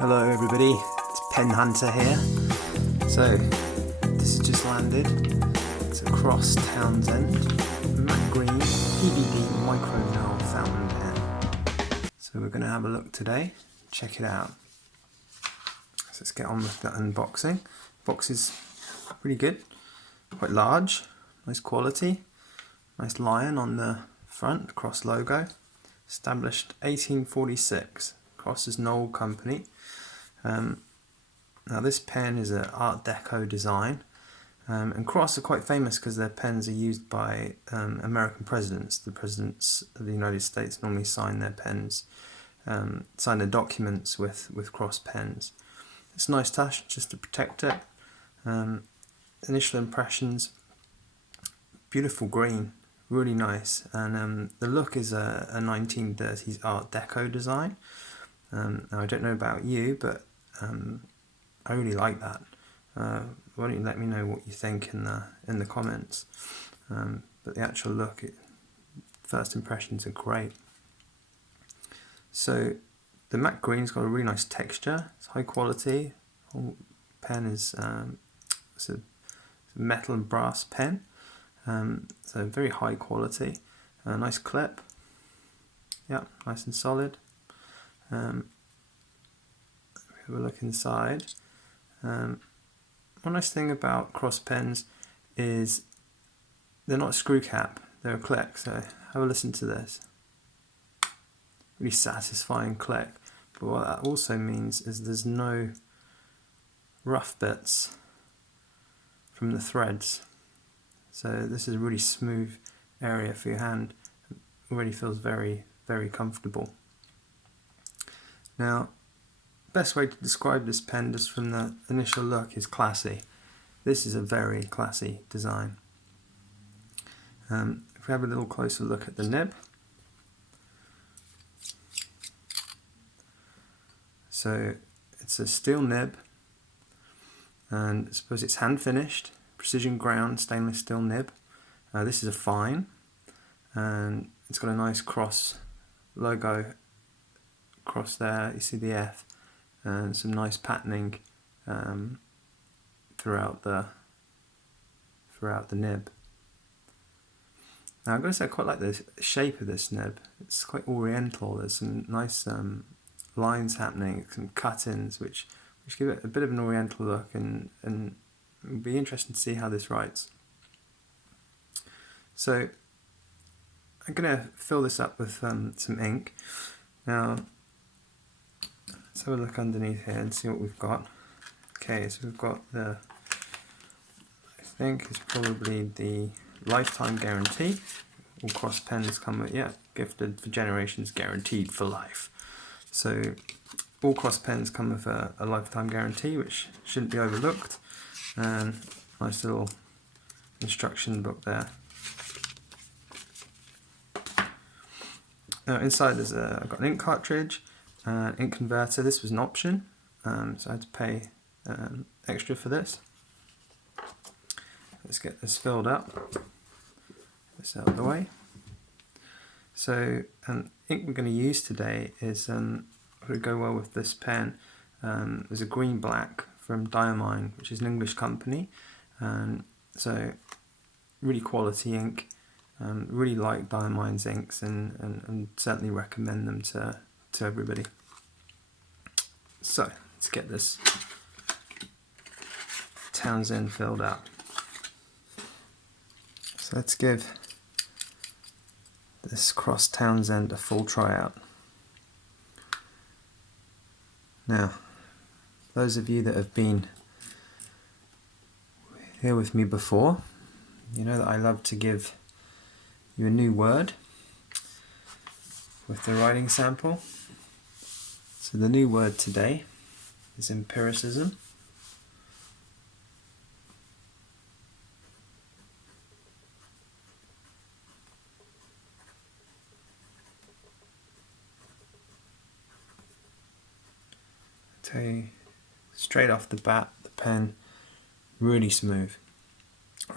Hello everybody, it's Pen Hunter here. So, this has just landed. It's a Cross Townsend matte green EVD micro mill fountain pen. So we're going to have a look today, check it out. So let's get on with the unboxing. Box is pretty good, quite large, nice quality, nice lion on the front, the Cross logo. Established 1846, Cross is an old company. Now this pen is an Art Deco design, and Cross are quite famous because their pens are used by American presidents. The presidents of the United States normally sign their pens, sign their documents with Cross pens. It's a nice touch just to protect it. Initial impressions, beautiful green, really nice, and the look is a 1930s Art Deco design. Now I don't know about you, but I really like that. Why don't you let me know what you think in the comments? But the actual look, first impressions are great. So the matte green's got a really nice texture. It's high quality. The whole pen is it's a metal and brass pen. So very high quality. Nice clip. Yeah, nice and solid. Have a look inside. One nice thing about Cross pens is they're not a screw cap, they're a click, so have a listen to this. Really satisfying click, but what that also means is there's no rough bits from the threads, so this is a really smooth area for your hand. It already feels very, very comfortable. Now, best way to describe this pen just from the initial look is classy. This is a very classy design. If we have a little closer look at the nib. So it's a steel nib, and I suppose it's hand finished, precision ground stainless steel nib. This is a fine, and it's got a nice Cross logo across there. You see the F. And some nice patterning throughout the nib. Now I've got to say I quite like the shape of this nib. It's quite oriental. There's some nice lines happening, some cut-ins which give it a bit of an oriental look, and it'll be interesting to see how this writes. So I'm going to fill this up with some ink. Now let's have a look underneath here and see what we've got. Okay, so we've got I think it's probably the lifetime guarantee. All Cross pens come with, gifted for generations, guaranteed for life. So all Cross pens come with a lifetime guarantee, which shouldn't be overlooked. And nice little instruction book there. Now inside I've got an ink cartridge, ink converter. This was an option, so I had to pay extra for this. Let's get this filled up. This out of the way. So ink we're going to use today is would go well with this pen. There's a green black from Diamine, which is an English company, and so really quality ink. Really like Diamine's inks, and certainly recommend them to everybody. So let's get this Townsend filled up. So let's give this Cross Townsend a full tryout. Now, those of you that have been here with me before, you know that I love to give you a new word with the writing sample. So the new word today is empiricism. I tell you, straight off the bat, the pen, really smooth.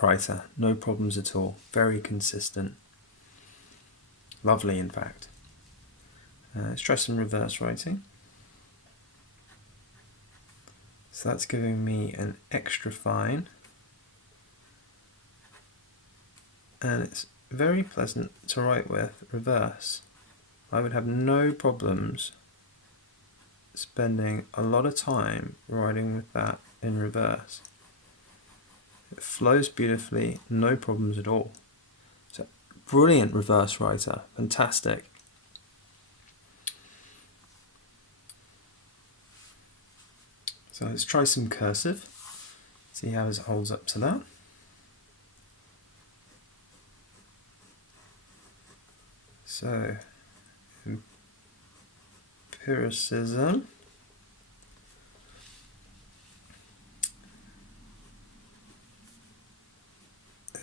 Writer, no problems at all, very consistent. Lovely, in fact. Let's try some reverse writing. So that's giving me an extra fine, and it's very pleasant to write with reverse. I would have no problems spending a lot of time writing with that in reverse. It flows beautifully, no problems at all. So brilliant reverse writer, fantastic. So let's try some cursive, see how it holds up to that. So, empiricism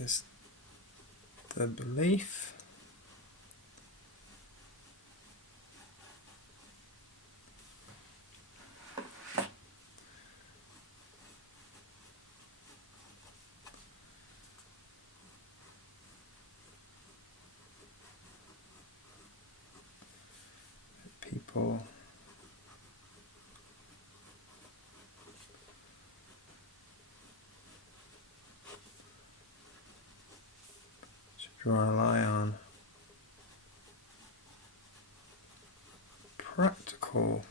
is the belief that people should rely on practical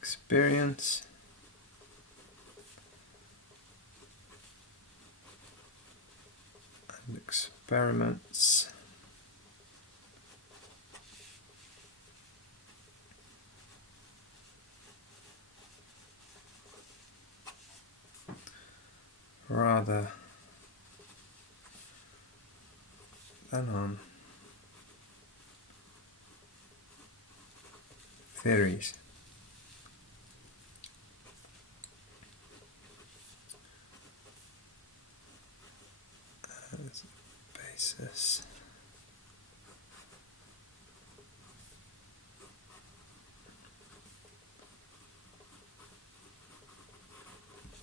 experience and experiments rather than on theories. As a basis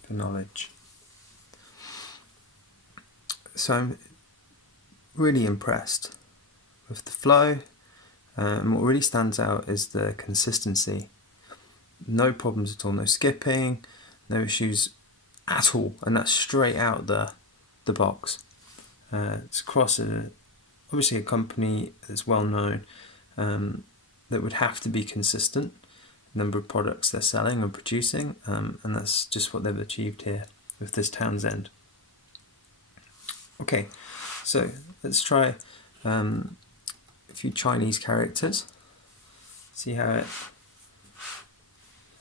for knowledge. So I'm really impressed with the flow, and what really stands out is the consistency. No problems at all, no skipping, no issues at all, and that's straight out the box. It's across obviously a company that's well known, that would have to be consistent number of products they're selling and producing, and that's just what they've achieved here with this Townsend. Okay, so let's try a few Chinese characters, see how it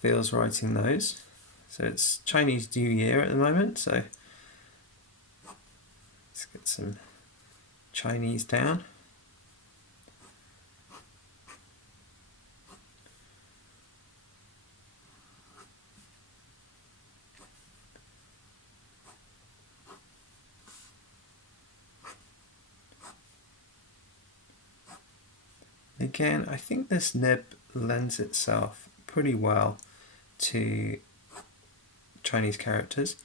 feels writing those. So it's Chinese New Year at the moment, so let's get some Chinese down. Again, I think this nib lends itself pretty well to Chinese characters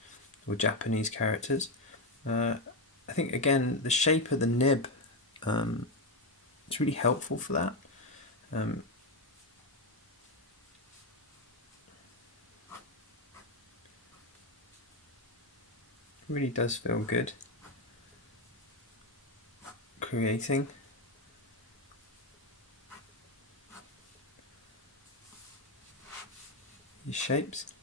or Japanese characters. I think again the shape of the nib is really helpful for that. Really does feel good creating these shapes.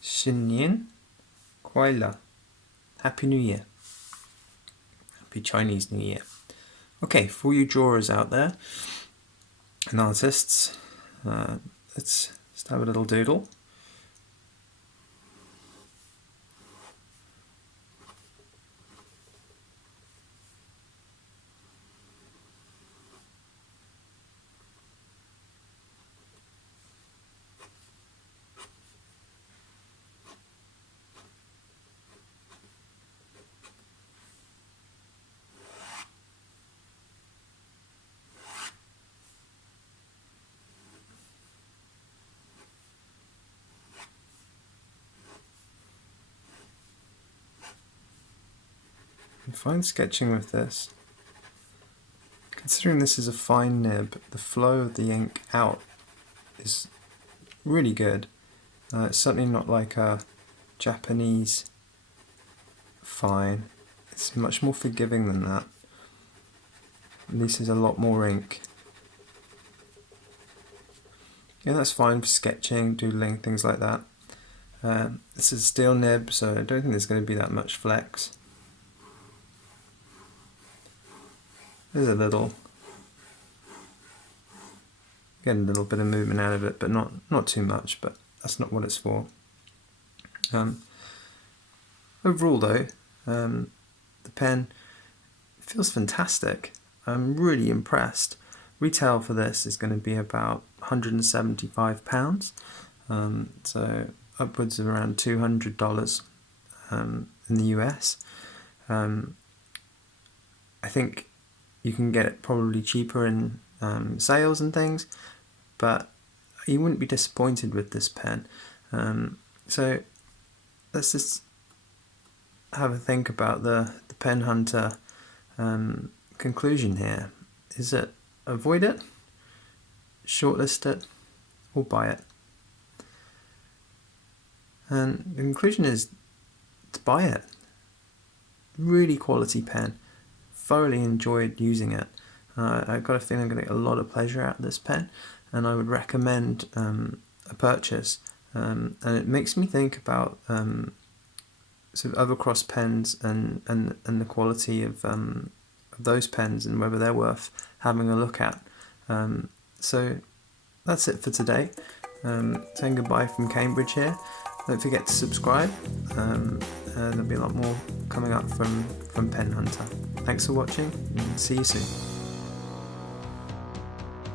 Xinnian Kuaila. Happy New Year. Happy Chinese New Year. Okay, for all you drawers out there and artists, let's just have a little doodle. I'm fine sketching with this. Considering this is a fine nib, the flow of the ink out is really good. It's certainly not like a Japanese fine. It's much more forgiving than that. This is a lot more ink. Yeah, that's fine for sketching, doodling, things like that. This is a steel nib, so I don't think there's going to be that much flex. There's a little. Get a little bit of movement out of it, but not too much, but that's not what it's for. Overall though, the pen feels fantastic. I'm really impressed. Retail for this is going to be about £175, so upwards of around $200 in the US. I think you can get it probably cheaper in sales and things, but you wouldn't be disappointed with this pen. So let's just have a think about the Pen Hunter conclusion here. Is it avoid it, shortlist it, or buy it? And the conclusion is to buy it. Really quality pen. Thoroughly enjoyed using it. I've got a feeling I'm going to get a lot of pleasure out of this pen, and I would recommend a purchase. And it makes me think about sort of other cross pens and the quality of those pens and whether they're worth having a look at. So that's it for today. Saying goodbye from Cambridge here. Don't forget to subscribe. There'll be a lot more coming up from Pen Hunter. Thanks for watching, and see you soon.